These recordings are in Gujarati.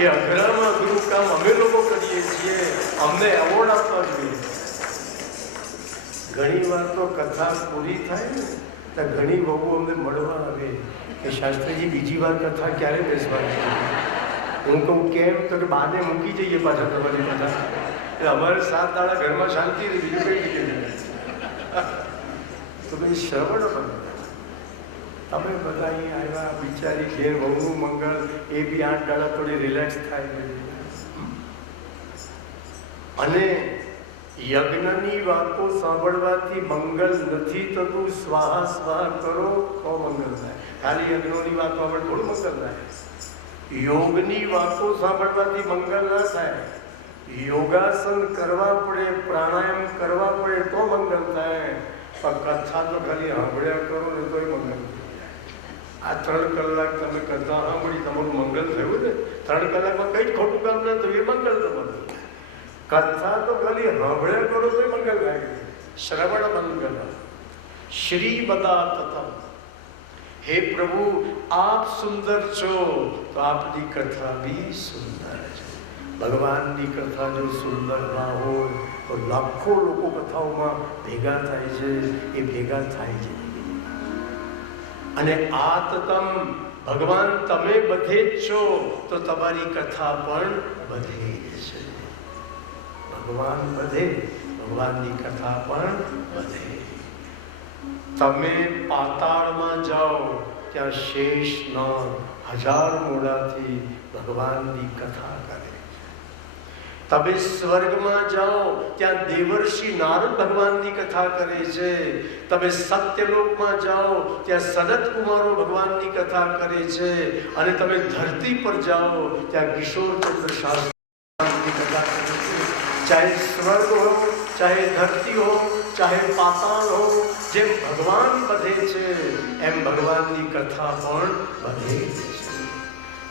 એ અઘરામાં અઘરું કામ અમે લોકો કરીએ છીએ, અમને એવોર્ડ આપવા જોઈએ. ઘણી વાર તો કથા પૂરી થાય ને તો ઘણી વહુ અમને મળવા આવે કે શાસ્ત્રીજી બીજી વાર કથા ક્યારે બેસવાની? હું કહું કેમ? તો કે બાને મૂકી જઈએ પાછા તમારી કથા. એટલે અમારે 7 દાડા ઘરમાં શાંતિ રહી, બીજું કઈ નહીં. તો ભાઈ શ્રવણ બને. તમે બધા અહીં આવ્યા, બિચારી ઘેર વહુનું મંગળ, એ બી 8 દાડા થોડી રિલેક્સ થાય. અને યજ્ઞની વાતો સાંભળવાથી મંગલ નથી થતું. સ્વાહા સ્વાહા કરો તો મંગલ થાય. ખાલી યજ્ઞોની વાતો આપણે થોડું મંગલ થાય. યોગની વાતો સાંભળવાથી મંગલ ના થાય. યોગાસન કરવા પડે, પ્રાણાયામ કરવા પડે તો મંગલ થાય. પણ કથા તો ખાલી સાંભળ્યા કરો ને તોય મંગલ થાય. આ 3 કલાક તમે કથા સાંભળી, તમારું મંગલ થયું ને. 3 કલાકમાં કઈ ખોટું કામ ના થયું, એ મંગલ તમારું. કથા તો ખાલી સાંભળ્યા કરો તોય મંગલ થાય. શ્રવણ મંગલ. શ્રી બદાતતમ. હે પ્રભુ, આપ સુંદર છો તો આપની કથા બી સુંદર છે. ભગવાનની કથા જો સુંદર ના હોય તો લાખો લોકો કથાઓમાં ભેગા થાય છે, એ ભેગા થાય છે. અને આતતમ, ભગવાન તમે બધે જ છો તો તમારી કથા પણ બધે છે. ભગવાન બધે, ભગવાનની કથા પણ બધે. તમે પાતાળમાં જાઓ ત્યાં શેષ નાગ 1000 મોઢાથી ભગવાનની કથા કરે. તમે સ્વર્ગમાં જાઓ ત્યાં દેવર્ષિ નારદ ભગવાનની કથા કરે છે. તમે સત્યલોકમાં જાઓ ત્યાં સનત કુમારો ભગવાનની કથા કરે છે. અને તમે ધરતી પર જાઓ ત્યાં કિશોરચંદ્ર શાસ્ત્રીની કથા કરે છે. ચાહે સ્વર્ગ હો, ચાહે ધરતી હો, ચાહે પાતાળ હો, જેમ ભગવાન બધે છે એમ ભગવાનની કથા પણ બધે છે.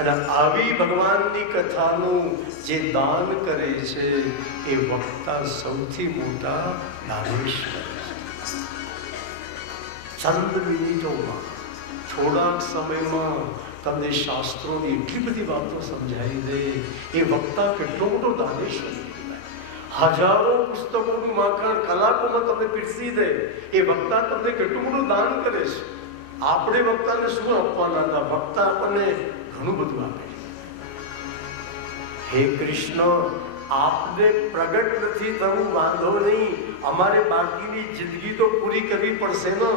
અને આવી ભગવાનની કથાનું જે દાન કરે છે એ વક્તા સૌથી મોટા દાનેશ્વર છે. ચંદ મિનિટોમાં, થોડાક સમયમાં તમને શાસ્ત્રોની એટલી બધી વાતો સમજાવી દે. એ વક્તા કેટલો મોટો દાનેશ્વર. હજારો પુસ્તકોનું માખણ કલાકોમાં તમને પીરસી દે. એ વક્તા તમને કેટલું મોટું દાન કરે છે. આપણે વક્તાને શું આપવાના હતા? વક્તા આપણને ઘણું બધું આપે. હે કૃષ્ણ, આપને પ્રગટ નથી થવું વાંધો નહીં, અમારે બાકીની જિંદગી તો પૂરી કરવી પડશે ને.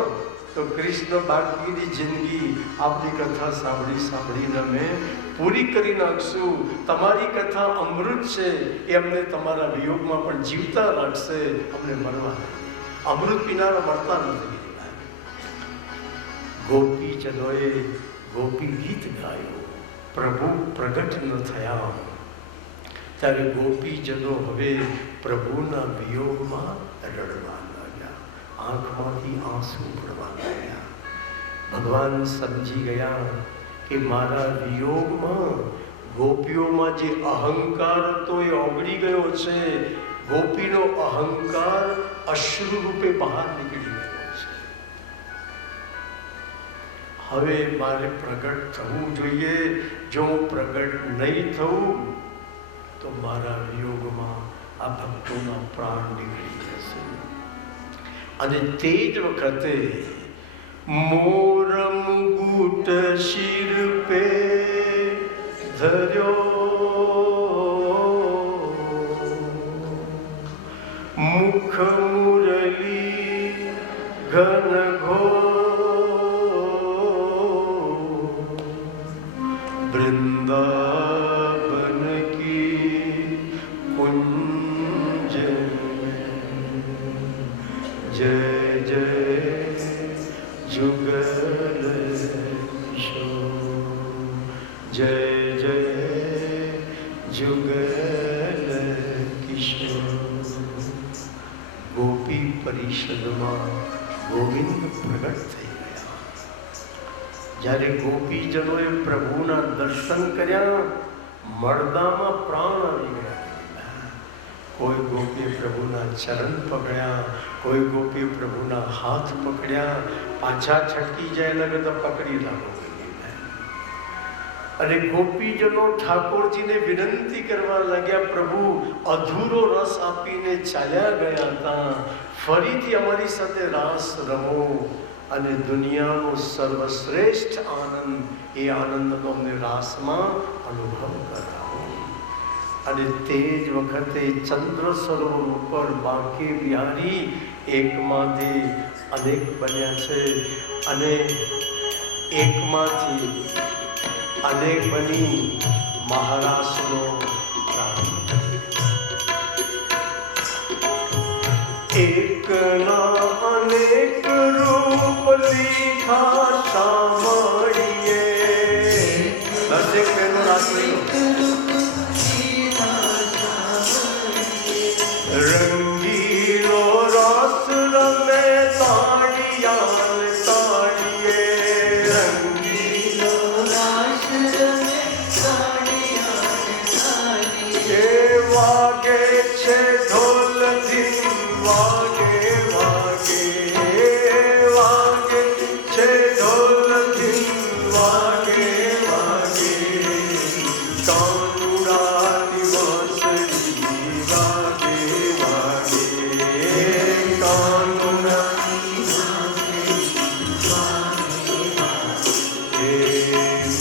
તો કૃષ્ણ બાકીની જિંદગી આપની કથા સાંભળી સાંભળીને અમે પૂરી કરી નાખશું. તમારી કથા અમૃત છે, એ અમને તમારા વિયોગમાં પણ જીવતા રાખશે. અમને મરવા અમૃત પીનારા મળતા નથી. ગોપીજનોએ ગોપી ગીત ગાયો, પ્રભુ પ્રગટ ન થયા. ત્યારે ગોપીજનો હવે પ્રભુના વિયોગમાં રડવા લાગ્યા. આંખમાંથી આંસુ પડવા લાગ્યા. ભગવાન સમજી ગયા કે મારા વિયોગમાં ગોપીઓમાં જે અહંકાર હતો એ ઓગળી ગયો છે. ગોપીનો અહંકાર અશ્રુ રૂપે બહાર નીકળી ગયો છે. હવે મારે પ્રગટ થવું જોઈએ. જો હું પ્રગટ નહીં થવું તો મારા વિયોગમાં આ ભક્તોના પ્રાણ નીકળી જશે. અને તે જ વખતે મોર મુગુટ શિર પે ધર્યો, મુખ મુરલી ઘન ઘોર, વૃંદાવન કી કુંજ જય જય जुगल जय जय जुगल किशोर. ગોપી પરિષદમાં ગોવિંદ પ્રગટ થઈ ગયા. જ્યારે ગોપીજનોએ પ્રભુના દર્શન કર્યા, મળદામાં પ્રાણ આવી ગયા. કોઈ ગોપીએ પ્રભુના ચરણ પકડ્યા, કોઈ ગોપીએ પ્રભુના હાથ પકડ્યા. પાછા છટકી જાય એટલે તો પકડી લાગો. અને ગોપીજનો ઠાકોરજીને વિનંતી કરવા લાગ્યા, પ્રભુ અધૂરો રસ આપીને ચાલ્યા ગયા હતા, ફરીથી અમારી સાથે રાસ રમો અને દુનિયાનો સર્વશ્રેષ્ઠ આનંદ, એ આનંદનો અમને રાસમાં અનુભવ કરાવો. અને તે જ વખતે ચંદ્ર સરોવર ઉપર બાંકે બિહારી એકમાંથી અનેક બન્યા છે અને એકમાંથી અનેક બની મહારાષ્ટ્રનો પ્રારંભ. એકના અનેક રૂપ લીધા સાંભળીએ. દરેક બહેનો રંગીલો રસ રમે તાળિયા તાળીએ. રંગીલો રસ રમે તાળિયા વાગે છે ઢોલ ધીમ વાગે વાગે વાગે છે ઢોલ ધીમ વાગે વાગે. કાનુડાની વાંસળી વાગે વાગે. કાનુડાની વાંસળી વાગે વાગે.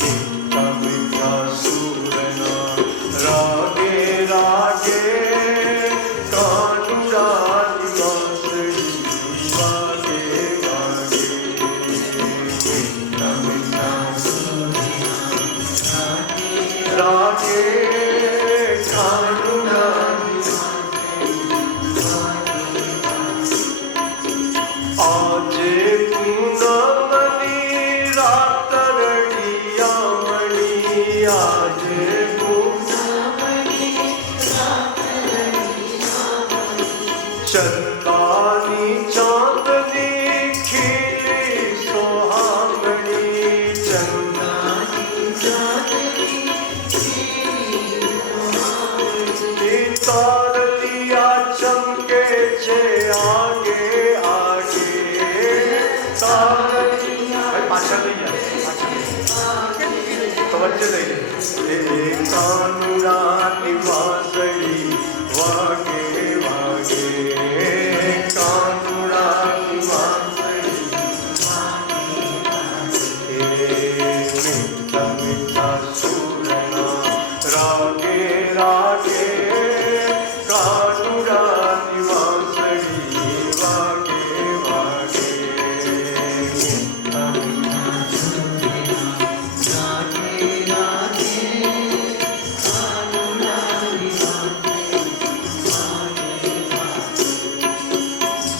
મીઠા મીઠા સુરના રાગે રાગે. કાનુડાની વાંસળી વાગે વાગે. મીઠા મીઠા રાગે કાનુડાની. આજે પૂનમની રાત રળિયામણી. આજે પૂનમની રાત રળિયામણી. ચંદાની ચાંદની ખીલી સોહામણી. ચંદાની ચાંદની તારલિયા ચમકે છે આગે આગે. તારલિયા પાછળ લઈ જાય, તવજ્જો લઈ જાય. કાનુડાની વાંસળી વાગે વાગે. કાનુડાની વાંસળી વાગે. મીઠા મીઠા સુરના રાગે રાગે. કાનુડાની વાંસળી વાગે વાગે. મીઠા મીઠા સુરના રાગે રાગે. કાનુડાની વાંસળી વાગે વાગે.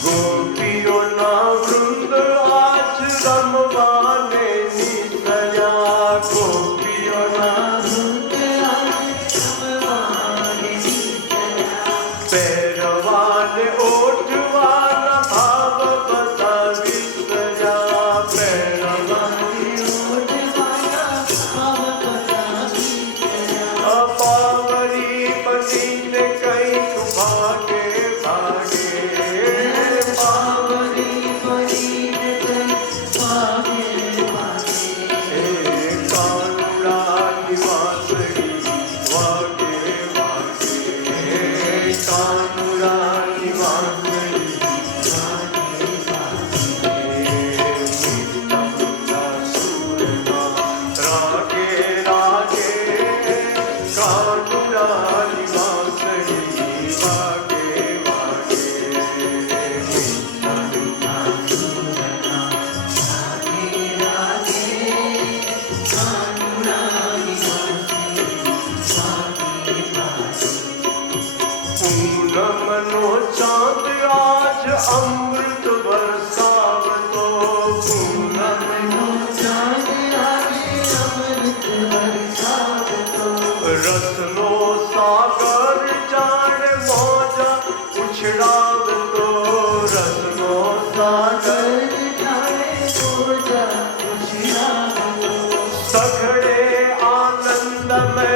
ગોપીઓના વૃંદ આજ રમવાને નીકળ્યા. ગોપીઓના વૃંદ આજ રમવાને નીકળ્યા. પહેરવાને ઓઢવાના ભાવ બધા વિસર્યા. પહેરવાને ઓઢવાના ભાવ બધા વિસર્યા. અપાવરી બનીને કંઈક ભાગે ભાગે. પાવરી બનીને કંઈક ભાગે ભાગે. કાનુડાની વાંસળી વાગે વાગે. કાનુડાની વાંસળી વાગે વાગે. મીઠા મીઠા સુરના રાગે રાગે. કાનુડાની વાંસળી વાગે વાગે. મીઠા મીઠા સુરના રાગે રાગે. કાનુડાની વાંસળી વાગે વાગે. પૂનમનો ચાંદ આજ અમૃત વરસાવતો. પૂનમનો ચાંદ આજે અમૃત વરસાવતો. રસનો સાગર જાણે મોજા ઉછળાવતો. રસનો સાગર જાણે મોજા ઉછળાવતો. સઘળે આનંદમય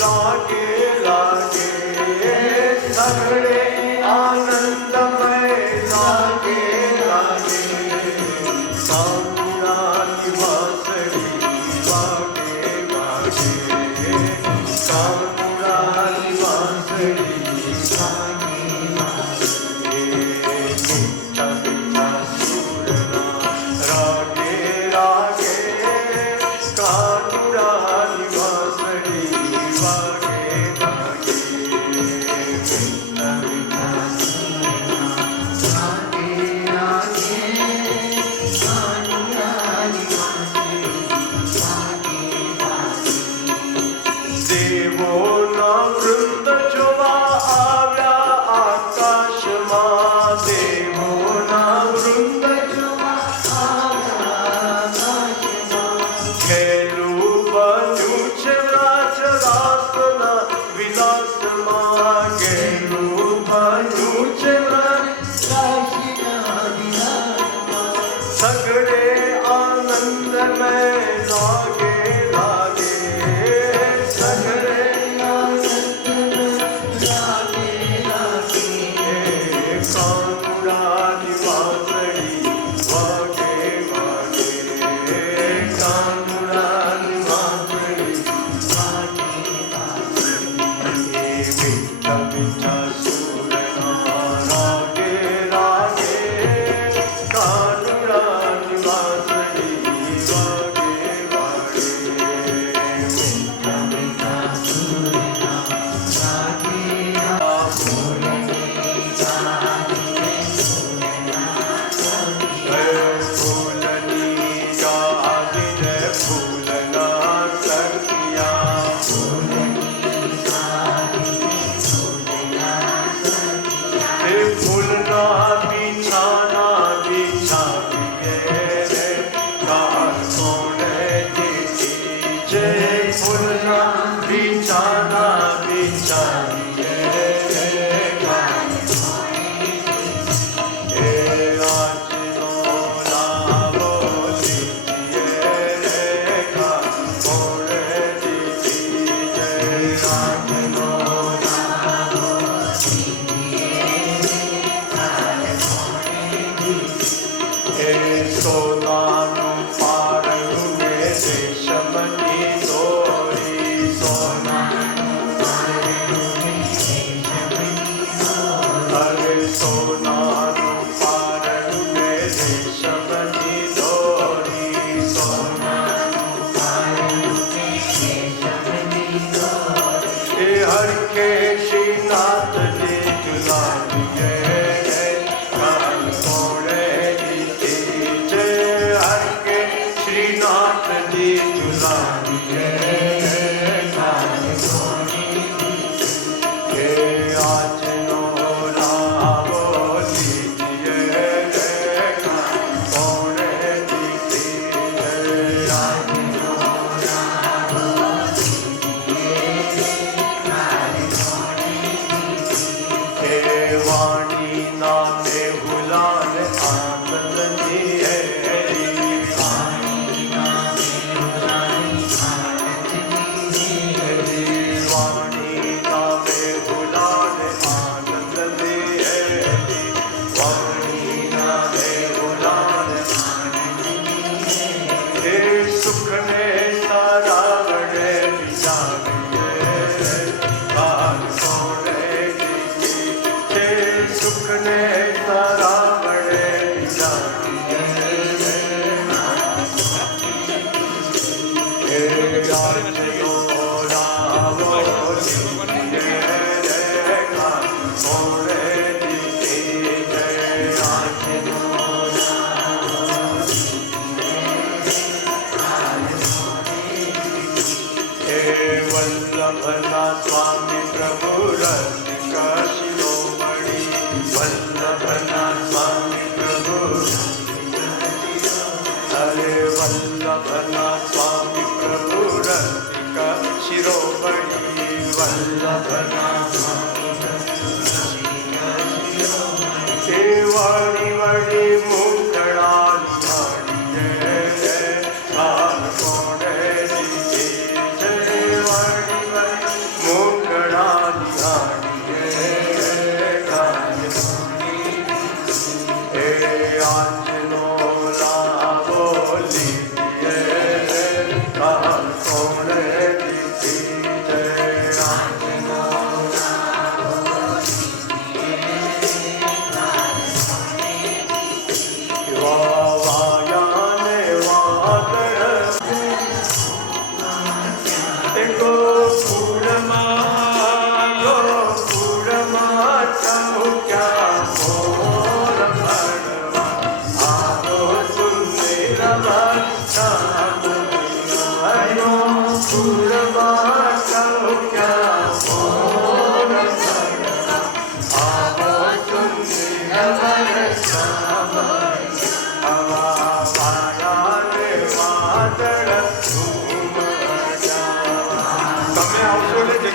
લાગે લાગે. સઘળે આનંદમય લાગે લાગે. કાનુડાની વાંસળી વાગે વાગે. Thank you.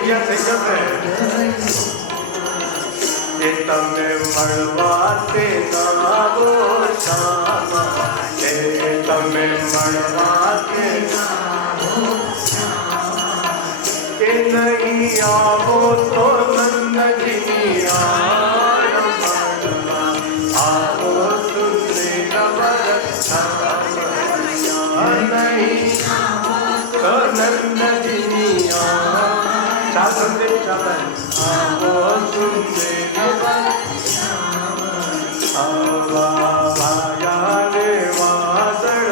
જગ્યા થઈ જશે. એ તમે મળવા તે આવો શ્યામા, એ તમે મળવા તે કે નહીં આવો તો નંદજી આવો સુંદરી નવર નહીં તો નંદજી આવો સુંદરી આવા રે વાદળ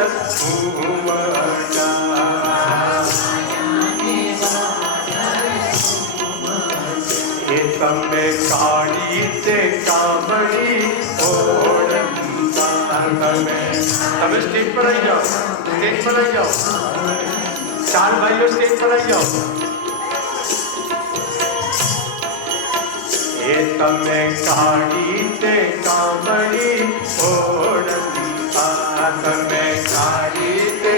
તમે કાળી તે કામળી ઓળંગતા. તમે સ્ટેજ પર આવી જાઓ, સ્ટેજ પર આવી જાઓ. 4 ભાઈઓ સ્ટેજ પર આવી જાઓ. એ તમે કાળી તે કામળી ઓળંગતા. તમે કાળી તે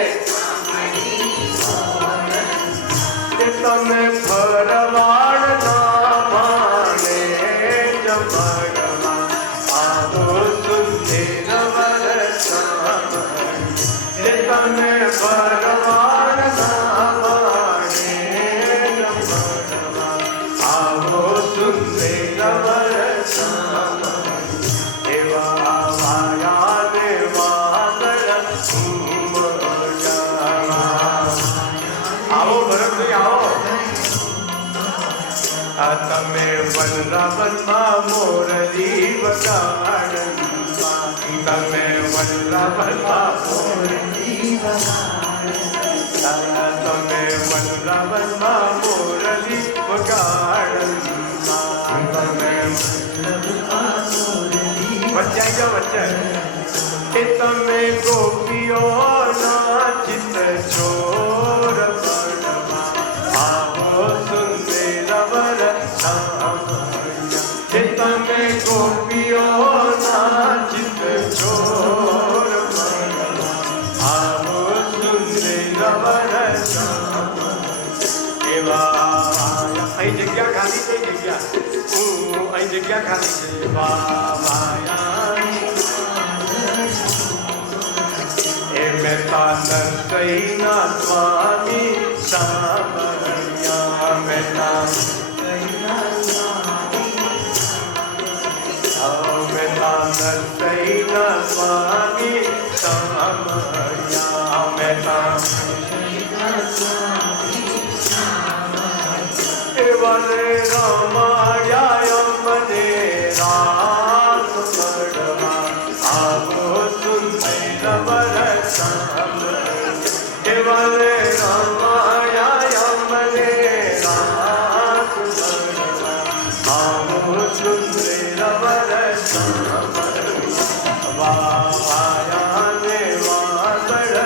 તમે ફરવાડના તમે વનરાવનમાં મોરલી વગાડતા. તમે વનરાવનમાં મોરલી વગાડતા. તમે વનરાવનમાં મોરલી વગાડતા. તમે વચ્ચે આવી જાઓ, વચ્ચે. એ તમે ગોપીઓના ચિત્ત ચોર આવો સુંદર કે તમે ગોપીઓના ચિત્ત ચોર આવો સુંદર એવા. અહીં જગ્યા ખાલી છે, જગ્યા અહીં જગ્યા ખાલી છે. એ મહેતા નરસૈના સ્વામી સામર્યા. મહેતા નરસૈના સ્વામી સામર્યા. મહેતા એવા રે રમાડ્યા મને રાત પડવા આવો સુંદર વરસાદ. એવા રે રમાડ્યા મને રાત પડવા આવો સુંદર વરસાદ. વાયા ને વાદળ